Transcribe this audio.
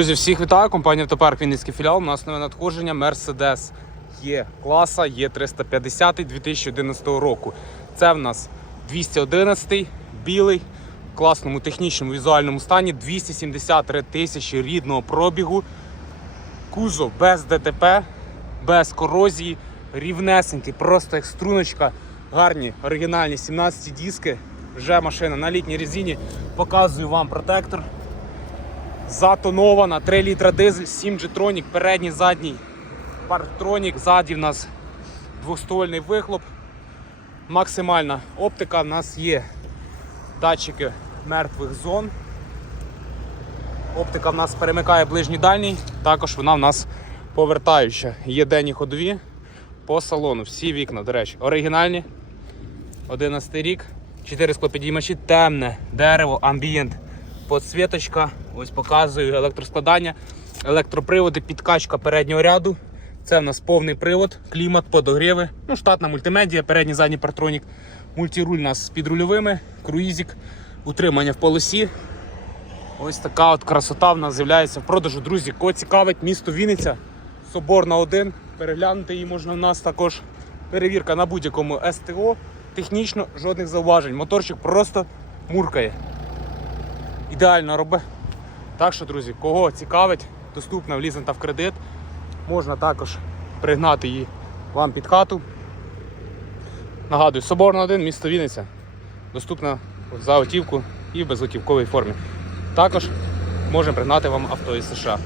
Друзі, всіх вітаю. Компанія Автопарк Вінницький філіал. У нас нове надходження Mercedes Є класа Є 350 2011 року. Це в нас 211 білий, в класному технічному візуальному стані, 273 тисячі рідного пробігу. Кузов без ДТП, без корозії, рівнесенький, просто як струночка. Гарні оригінальні 17 диски. Вже машина на літній резині. Показую вам протектор. Затонована, 3 літра дизель, 7 G-Tronic, передній, задній парктронік, ззаді в нас двоствольний вихлоп. Максимальна оптика. У нас є датчики мертвих зон. Оптика в нас перемикає ближній дальній, також вона в нас повертаюча. Є денні ходові по салону. Всі вікна, до речі, оригінальні. 11 рік, 4 склопідіймачі, темне дерево, амбієнт, подсвіточка. Ось показую електроскладання, електроприводи, підкачка переднього ряду. Це в нас повний привод, клімат, подогріви, ну, штатна мультимедія, передній задній партронік, мультируль у нас з підрульовими, круїзик, утримання в полосі. Ось така от красота в нас з'являється в продажу. Друзі, кого цікавить, місто Вінниця, Соборна 1. Переглянути її можна в нас також. Перевірка на будь-якому СТО. Технічно жодних зауважень. Моторчик просто муркає. Ідеально робить. Так що, друзі, кого цікавить, доступна в лізинг та в кредит. Можна також пригнати її вам під хату. Нагадую, Соборна 1, місто Вінниця. Доступна за готівку і в безготівковій формі. Також можемо пригнати вам авто із США.